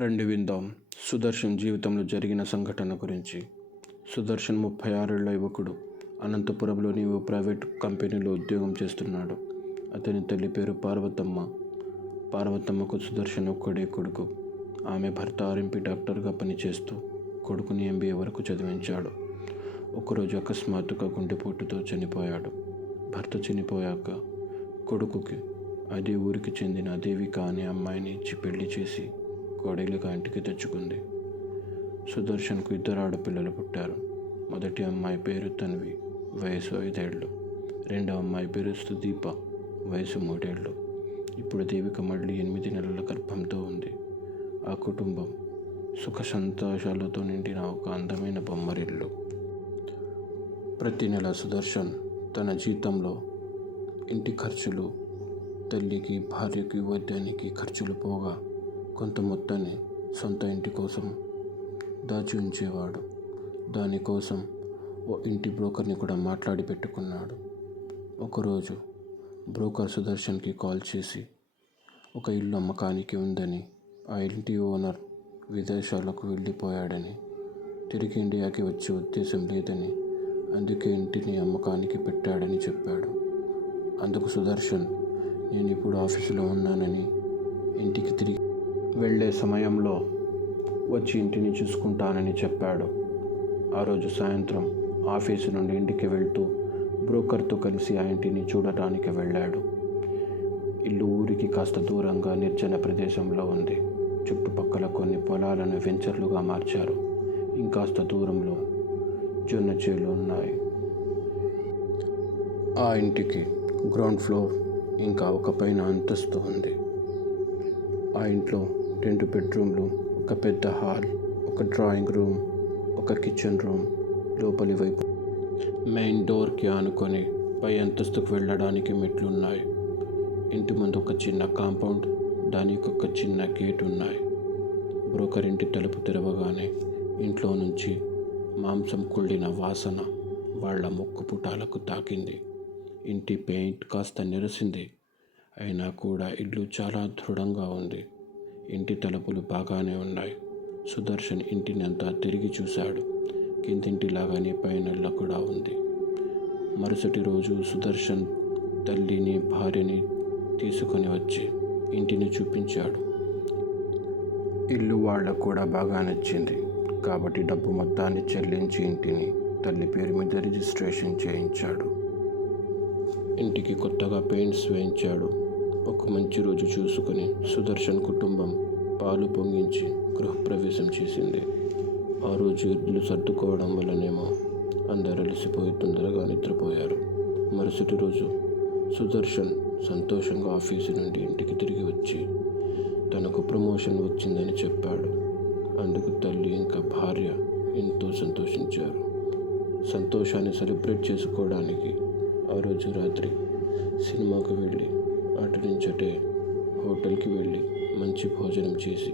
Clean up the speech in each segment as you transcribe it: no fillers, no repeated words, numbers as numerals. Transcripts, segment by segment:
రండి విందాం సుదర్శన్ జీవితంలో జరిగిన సంఘటన గురించి. సుదర్శన్ 36 ఏళ్ల యువకుడు. అనంతపురంలోని ఓ ప్రైవేట్ కంపెనీలో ఉద్యోగం చేస్తున్నాడు. అతని తల్లి పేరు పార్వతమ్మ. పార్వతమ్మకు సుదర్శన్ ఒక్కడే కొడుకు. ఆమె భర్త ఆర్ఎంపీ డాక్టర్గా పనిచేస్తూ కొడుకుని MBA వరకు చదివించాడు. ఒకరోజు అకస్మాత్తుగా గుండెపోటుతో చనిపోయాడు. భర్త చనిపోయాక కొడుకుకి అదే ఊరికి చెందిన దేవిక అనే అమ్మాయిని ఇచ్చి పెళ్లి చేసి కోడలిగా ఇంటికి తెచ్చుకుంది. సుదర్శన్కు 2 ఆడపిల్లలు పుట్టారు. మొదటి అమ్మాయి పేరు తన్వి, వయసు 5 ఏళ్ళు. రెండవ అమ్మాయి పేరు సుదీప, వయసు 3 ఏళ్ళు. ఇప్పుడు దేవిక మళ్ళీ 8 నెలల గర్భంతో ఉంది. ఆ కుటుంబం సుఖ సంతోషాలతో నిండిన ఒక అందమైన బొమ్మరిల్లు. ప్రతి నెల సుదర్శన్ తన జీతంలో ఇంటి ఖర్చులు, తల్లికి భార్యకి వైద్యానికి ఖర్చులు పోగా కొంత మొత్తాన్ని సొంత ఇంటి కోసం దాచి ఉంచేవాడు. దానికోసం ఓ ఇంటి బ్రోకర్ని కూడా మాట్లాడి పెట్టుకున్నాడు. ఒకరోజు బ్రోకర్ సుదర్శన్కి కాల్ చేసి ఒక ఇల్లు అమ్మకానికి ఉందని, ఆ ఇంటి ఓనర్ విదేశాలకు వెళ్ళిపోయాడని, తిరిగి ఇండియాకి వచ్చే ఉద్దేశం లేదని, అందుకే ఇంటిని అమ్మకానికి పెట్టాడని చెప్పాడు. అందుకు సుదర్శన్, నేను ఇప్పుడు ఆఫీసులో ఉన్నానని, ఇంటికి తిరిగి వెళ్ళే సమయంలో వచ్చి ఇంటిని చూసుకుంటానని చెప్పాడు. ఆ రోజు సాయంత్రం ఆఫీసు నుండి ఇంటికి వెళ్తూ బ్రోకర్తో కలిసి ఆ ఇంటిని చూడటానికి వెళ్ళాడు. ఇల్లు ఊరికి కాస్త దూరంగా నిర్జన ప్రదేశంలో ఉంది. చుట్టుపక్కల కొన్ని పొలాలను వెంచర్లుగా మార్చారు. ఇంకాస్త దూరంలో జొన్న చేలు ఉన్నాయి. ఆ ఇంటికి గ్రౌండ్ ఫ్లోర్ ఇంకా ఒక పైన అంతస్తు ఉంది. ఆ ఇంట్లో 2 బెడ్రూమ్లు, ఒక పెద్ద హాల్, ఒక డ్రాయింగ్ రూమ్, ఒక కిచెన్ రూమ్, లోపలి వైపు మెయిన్ డోర్కి ఆనుకొని పై అంతస్తుకు వెళ్ళడానికి మెట్లున్నాయి. ఇంటి ముందు ఒక చిన్న కాంపౌండ్, దానికి ఒక చిన్న గేట్ ఉన్నాయి. బ్రోకర్ ఇంటి తలుపు తెరవగానే ఇంట్లో నుంచి మాంసం కుళ్ళిన వాసన వాళ్ళ ముక్కు పుటాలకు తాకింది. ఇంటి పెయింట్ కాస్త నెరసింది. అయినా కూడా ఇల్లు చాలా దృఢంగా ఉంది. ఇంటి తలుపులు బాగానే ఉన్నాయి. సుదర్శన్ ఇంటిని అంతా తిరిగి చూశాడు. కిందింటిలాగానే పైన కూడా ఉంది. మరుసటి రోజు సుదర్శన్ తల్లిని భార్యని తీసుకొని వచ్చి ఇంటిని చూపించాడు. ఇల్లు వాళ్ళకు కూడా బాగా నచ్చింది. కాబట్టి డబ్బు మొత్తాన్ని చెల్లించి ఇంటిని తల్లి పేరు మీద రిజిస్ట్రేషన్ చేయించాడు. ఇంటికి కొత్తగా పెయింట్స్ వేయించాడు. ఒక మంచి రోజు చూసుకుని సుదర్శన్ కుటుంబం పాలు పొంగించి గృహప్రవేశం చేసింది. ఆ రోజు ఇల్లు సర్దుకోవడం వల్లనేమో అందరూ అలసిపోయి తొందరగా నిద్రపోయారు. మరుసటి రోజు సుదర్శన్ సంతోషంగా ఆఫీసు నుండి ఇంటికి తిరిగి వచ్చి తనకు ప్రమోషన్ వచ్చిందని చెప్పాడు. అందుకు తల్లి ఇంకా భార్య ఎంతో సంతోషించారు. సంతోషాన్ని సెలబ్రేట్ చేసుకోవడానికి ఆ రోజు రాత్రి సినిమాకు వెళ్ళి అటు నుంచి అటే హోటల్కి వెళ్ళి మంచి భోజనం చేసి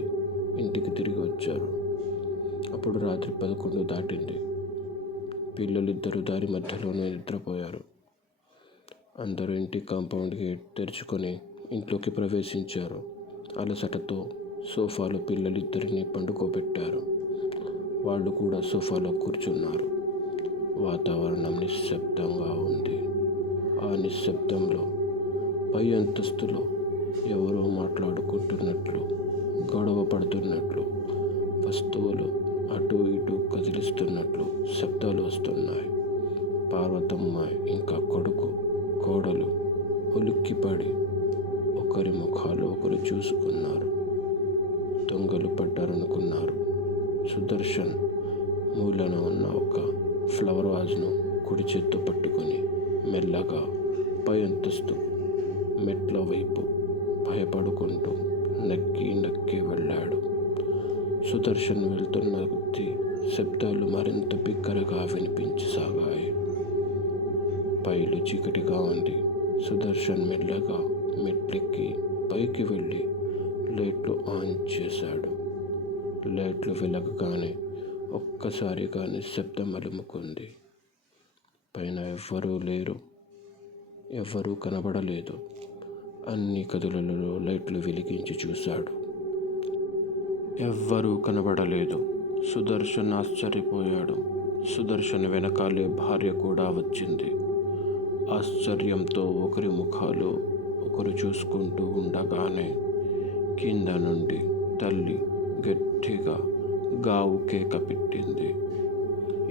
ఇంటికి తిరిగి వచ్చారు. అప్పుడు రాత్రి 11 దాటింది. పిల్లలిద్దరూ దారి మధ్యలోనే నిద్రపోయారు. అందరూ ఇంటి కాంపౌండ్ గేట్ తెరుచుకొని ఇంట్లోకి ప్రవేశించారు. అలసటతో సోఫాలో పిల్లలిద్దరిని పండుకోబెట్టారు. వాళ్ళు కూడా సోఫాలో కూర్చున్నారు. వాతావరణం నిశ్శబ్దంగా ఉంది. ఆ నిశ్శబ్దంలో పై అంతస్తులో ఎవరో మాట్లాడుకుంటున్నట్లు, గొడవ పడుతున్నట్లు, వస్తువులు అటు ఇటు కదిలిస్తున్నట్లు శబ్దాలు వస్తున్నాయి. పార్వతమ్మ ఇంకా కొడుకు, కోడలు ఉలిక్కిపడి ఒకరి ముఖాలు ఒకరు చూసుకున్నారు. దొంగలు పడ్డారనుకున్నారు. సుదర్శన్ మూలన ఉన్న ఒక ఫ్లవర్ వాజ్ను కుడి చేత్తో పట్టుకొని మెల్లగా పై అంతస్తు మెట్ల వైపు భయపడుకుంటూ నక్కి వెళ్ళాడు. సుదర్శన్ వెళ్తున్న కొద్దీ శబ్దాలు మరింత బిగ్గరగా వినిపించసాగాయి. పైలు చీకటిగా ఉంది. సుదర్శన్ మెల్లగా మెట్లెక్కి పైకి వెళ్ళి లైట్లు ఆన్ చేశాడు. లైట్లు వెలగగానే ఒక్కసారిగా నిశ్శబ్దం అలుముకుంది. పైన ఎవ్వరూ లేరు. ఎవ్వరూ కనబడలేదు. అన్ని గదులలో లైట్లు వెలిగించి చూశాడు. ఎవ్వరూ కనబడలేదు. సుదర్శన్ ఆశ్చర్యపోయాడు. సుదర్శన్ వెనకాలే భార్య కూడా వచ్చింది. ఆశ్చర్యంతో ఒకరి ముఖాలు ఒకరు చూసుకుంటూ ఉండగానే కింద నుండి తల్లి గట్టిగా గావు కేక పెట్టింది.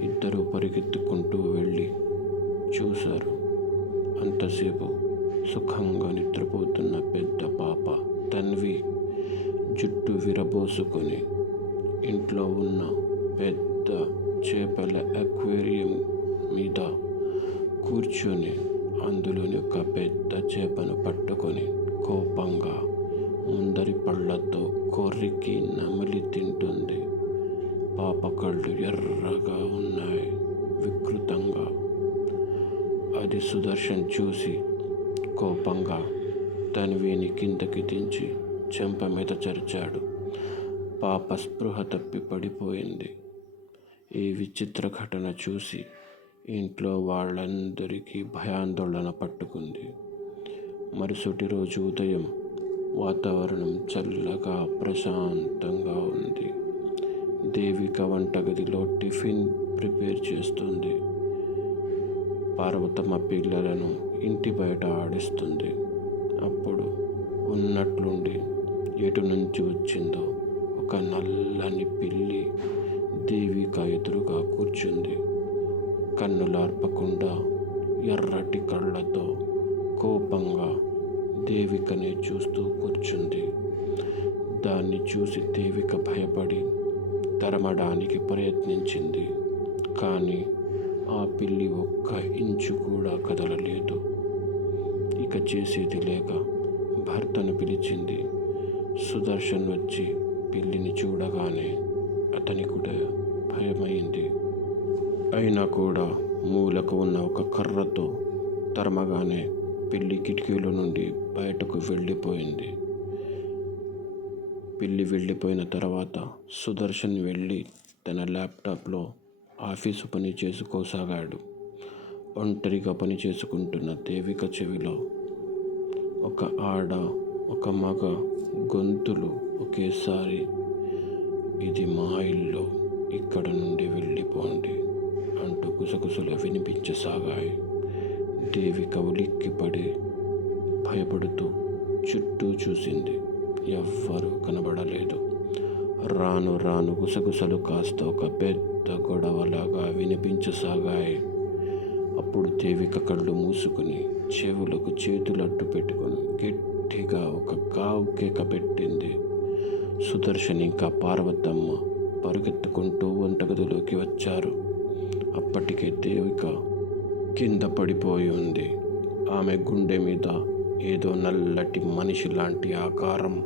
ఇద్దరూ పరిగెత్తుకుంటూ వెళ్ళి చూశారు. అంతసేపు సుఖంగా నిద్రపోతున్న పెద్ద పాప తన్వి జుట్టు విరబోసుకొని ఇంట్లో ఉన్న పెద్ద చేపల అక్వేరియం మీద కూర్చొని అందులోని ఒక పెద్ద చేపను పట్టుకొని కోపంగా ముందరి పళ్ళతో కొర్రికి నమిలి తింటుంది. పాప కళ్ళు ఎర్రగా ఉన్నాయి, వికృతంగా. అది సుదర్శన్ చూసి కోపంగా తన్విని కిందకి దించి చెంప మీద చరిచాడు. పాప స్పృహ తప్పి పడిపోయింది. ఈ విచిత్ర ఘటన చూసి ఇంట్లో వాళ్ళందరికీ భయాందోళన పట్టుకుంది. మరుసటి రోజు ఉదయం వాతావరణం చల్లగా ప్రశాంతంగా ఉంది. దేవిక వంటగదిలో టిఫిన్ ప్రిపేర్ చేస్తుంది. పార్వతమ్మ పిల్లలను ఇంటి బయట ఆడిస్తుంది. అప్పుడు ఉన్నట్లుండి ఎటు నుంచి వచ్చిందో ఒక నల్లని పిల్లి దేవిక ఎదురుగా కూర్చుంది. కన్నులార్పకుండా ఎర్రటి కళ్ళతో కోపంగా దేవికనే చూస్తూ కూర్చుంది. దాన్ని చూసి దేవిక భయపడి తరమడానికి ప్రయత్నించింది. కానీ ఆ పిల్లి ఒక్క ఇంచు కూడా కదలలేదు. ఇక చేసేది లేక భర్తను పిలిచింది. సుదర్శన్ వచ్చి పిల్లిని చూడగానే అతనికి కూడా భయమైంది. అయినా కూడా మూలకు ఉన్న ఒక కర్రతో తరమగానే పిల్లి కిటికీలో నుండి బయటకు వెళ్ళిపోయింది. పిల్లి వెళ్ళిపోయిన తర్వాత సుదర్శన్ వెళ్ళి తన ల్యాప్టాప్లో ఆఫీసు పని చేసుకోసాగాడు. ఒంటరిగా పని చేసుకుంటున్న దేవిక చెవిలో ఒక ఆడ ఒక మగ గొంతులు ఒకేసారి, "ఇది మా ఇల్లు, ఇక్కడ నుండి వెళ్ళిపోండి" అంటూ గుసగుసలు వినిపించసాగాయి. దేవిక ఉలిక్కిపడి భయపడుతూ చుట్టూ చూసింది. ఎవ్వరూ కనబడలేదు. రాను రాను గుసగుసలు కాస్త ఒక పెద్ద గొడవలాగా వినిపించసాగాయి. అప్పుడు దేవిక కళ్ళు మూసుకుని చెవులకు చేతులు అడ్డు పెట్టుకుని గట్టిగా ఒక గావు కేక పెట్టింది. సుదర్శన్ ఇంకా పార్వతమ్మ పరుగెత్తుకుంటూ వంటగదిలోకి వచ్చారు. అప్పటికే దేవిక కింద పడిపోయి ఉంది. ఆమె గుండె మీద ఏదో నల్లటి మనిషి లాంటి ఆకారం,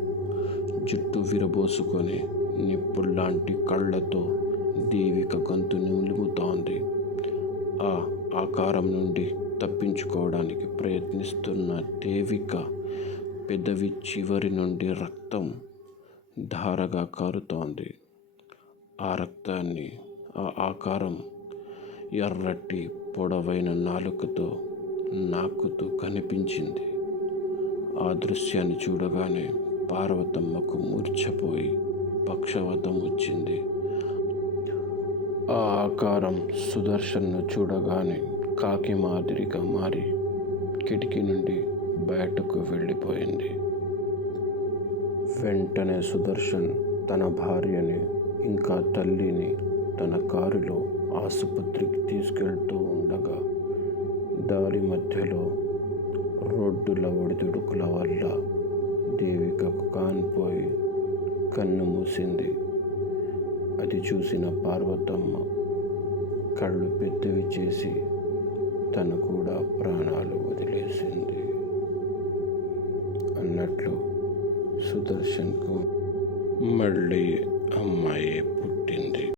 జుట్టు విరబోసుకొని నిప్పుల్లాంటి కళ్ళతో దేవిక గొంతు నిలుముతోంది. ఆ ఆకారం నుండి తప్పించుకోవడానికి ప్రయత్నిస్తున్న దేవిక పెదవి చివరి నుండి రక్తం ధారగా కారుతోంది. ఆ రక్తాన్ని ఆ ఆకారం ఎర్రటి పొడవైన నాలుకతో నాకుతూ కనిపించింది. ఆ దృశ్యాన్ని చూడగానే పార్వతమ్మకు మూర్ఛపోయి పక్షవాతం వచ్చింది. ఆ ఆకారం సుదర్శన్ను చూడగానే కాకి మాదిరిగా మారి కిటికీ నుండి బయటకు వెళ్ళిపోయింది. వెంటనే సుదర్శన్ తన భార్యని ఇంకా తల్లిని తన కారులో ఆసుపత్రికి తీసుకెళ్తూ ఉండగా దారి మధ్యలో రోడ్డుల ఒడిదుడుకుల వల్ల దేవికకు కాన్పోయి కన్ను మూసింది. అది చూసిన పార్వతమ్మ కళ్ళు పెద్దవి చేసి తను కూడా ప్రాణాలు వదిలేసింది. అన్నట్లు సుదర్శన్కు మళ్ళీ అమ్మాయి పుట్టింది.